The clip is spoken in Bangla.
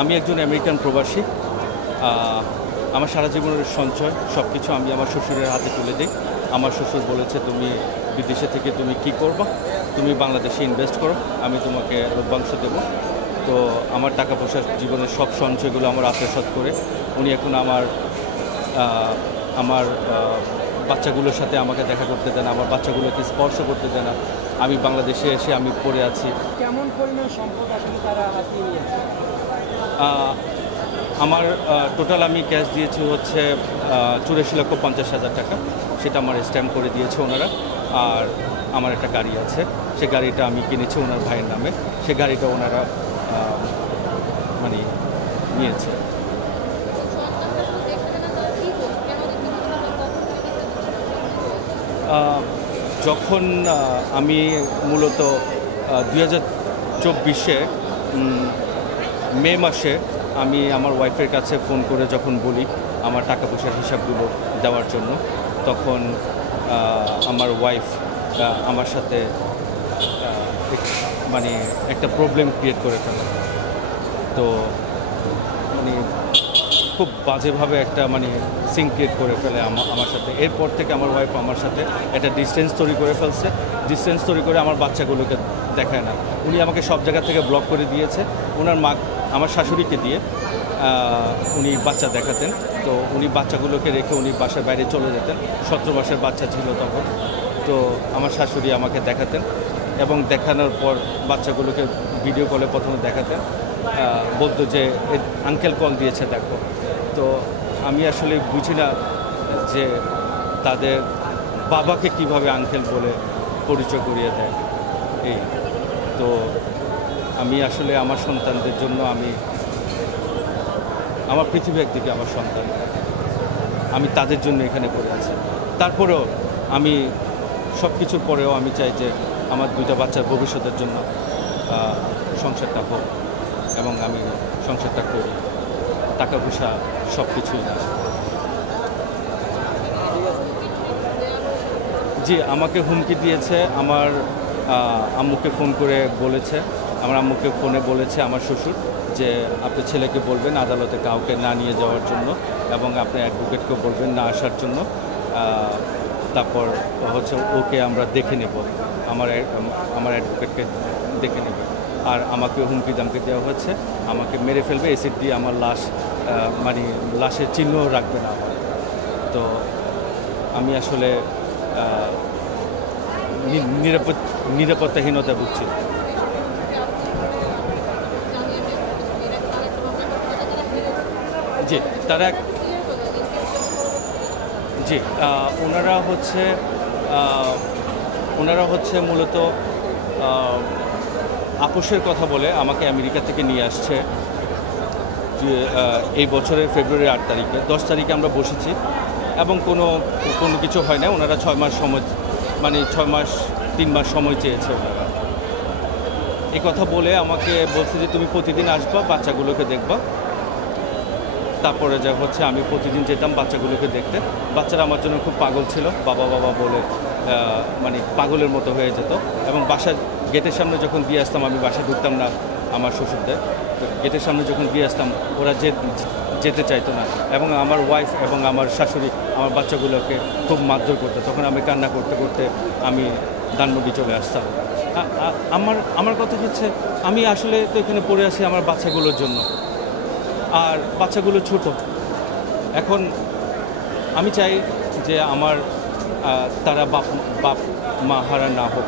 আমি একজন আমেরিকান প্রবাসী। আমার সারা জীবনের সঞ্চয় সব কিছু আমি আমার শ্বশুরের হাতে তুলে দিই। আমার শ্বশুর বলেছে, তুমি বিদেশে থেকে তুমি কি করবা, তুমি বাংলাদেশে ইনভেস্ট করো, আমি তোমাকে লভ্যাংশ দেবো। তো আমার টাকা পয়সা জীবনের সব সঞ্চয়গুলো আমার আত্মসাৎ করে উনি এখন আমার বাচ্চাগুলোর সাথে আমাকে দেখা করতে দেন, আমার বাচ্চাগুলোকে স্পর্শ করতে দেন না। আমি বাংলাদেশে এসে আমি পড়ে আছি। কেমন পরিমাণ সম্পদ আসলে তারা হাতিয়ে নিয়েছে? আমার টোটাল আমি ক্যাশ দিয়েছি হচ্ছে 84,50,000 টাকা। সেটা আমার স্ট্যাম্প করে দিয়েছে ওনারা। আর আমার একটা গাড়ি আছে, সে গাড়িটা আমি কিনেছি ওনার ভাইয়ের নামে। সে গাড়িটা ওনারা মানে নিয়েছে। যখন আমি মূলত 2024-এ মে মাসে আমি আমার ওয়াইফের কাছে ফোন করে যখন বলি আমার টাকা পয়সার হিসাবগুলো দেওয়ার জন্য, তখন আমার ওয়াইফ আমার সাথে মানে একটা প্রবলেম ক্রিয়েট করে ফেলে। তো মানে খুব বাজেভাবে একটা মানে সিন ক্রিয়েট করে ফেলে আমার সাথে। এরপর থেকে আমার ওয়াইফ আমার সাথে একটা ডিস্টেন্স তৈরি করে ফেলছে। ডিস্টেন্স তৈরি করে আমার বাচ্চাগুলোকে দেখায় না। উনি আমাকে সব জায়গা থেকে ব্লক করে দিয়েছে। ওনার মা আমার শাশুড়িকে দিয়ে উনি বাচ্চা দেখাতেন। তো উনি বাচ্চাগুলোকে রেখে উনি বাসার বাইরে চলে যেতেন। 17 মাসের বাচ্চা ছিল তখন। তো আমার শাশুড়ি আমাকে দেখাতেন এবং দেখানোর পর বাচ্চাগুলোকে ভিডিও কলে প্রথমে দেখাতেন, বলতো যে আঙ্কেল কল দিয়েছে দেখো। তো আমি আসলে বুঝি না যে তাদের বাবাকে কিভাবে আঙ্কেল বলে পরিচয় করিয়ে দেয়। এই তো আমি আসলে আমার সন্তানদের জন্য আমার পৃথিবী একদিকে আমার সন্তান, আমি তাদের জন্য এখানে পড়ে আছি। তারপরেও আমি সব কিছুর পরেও আমি চাই যে আমার 2টা বাচ্চার ভবিষ্যতের জন্য সংসারটা হোক এবং আমি সংসারটা করি। টাকা পয়সা সব কিছুই না। জি, আমাকে হুমকি দিয়েছে। আমার আম্মুকে ফোন করে বলেছে, আমার আম্মুকে ফোনে বলেছে আমার শ্বশুর যে আপনি ছেলেকে বলবেন আদালতে কাউকে না নিয়ে যাওয়ার জন্য এবং আপনি অ্যাডভোকেটকেও বলবেন না আসার জন্য। তারপর হচ্ছে ওকে আমরা দেখে নেব, আমার অ্যাডভোকেটকে দেখে নেব। আর আমাকে হুমকি দামকে দেওয়া হচ্ছে, আমাকে মেরে ফেলবে, এসিড দিয়ে আমার লাশ মানে লাশের চিহ্ন রাখবে না আমার। তো আমি আসলে নিরাপত্তাহীনতা ভুগছি। জি, তারা জি ওনারা হচ্ছে মূলত আপোষের কথা বলে আমাকে আমেরিকা থেকে নিয়ে আসছে। এই বছরের ফেব্রুয়ারি 8 তারিখে, 10 তারিখে আমরা বসেছি এবং কোনো কিছু হয় না। ওনারা 6 মাস সময়, মানে 6 মাস 3 মাস সময় চেয়েছে ওনারা। এই কথা বলে আমাকে বলছে যে তুমি প্রতিদিন আসবা, বাচ্চাগুলোকে দেখবা। তারপরে যা হচ্ছে আমি প্রতিদিন যেতাম বাচ্চাগুলোকে দেখতে। বাচ্চারা আমার জন্য খুব পাগল ছিল, বাবা বাবা বলে মানে পাগলের মতো হয়ে যেত। এবং বাসার গেটের সামনে যখন দিয়ে আসতাম, আমি বাসায় ঢুকতাম না আমার শ্বশুরদের। গেটের সামনে যখন দিয়ে আসতাম ওরা যেতে চাইতো না। এবং আমার ওয়াইফ এবং আমার শাশুড়ি আমার বাচ্চাগুলোকে খুব মারধর করতো। তখন আমি কান্না করতে করতে আমি ধানমন্ডি চলে আসতাম। আমার কথা হচ্ছে আমি আসলে তো এখানে পড়ে আছি আমার বাচ্চাগুলোর জন্য, আর বাচ্চাগুলো ছোট। এখন আমি চাই যে আমার তারা বাপ মা হারা না হোক।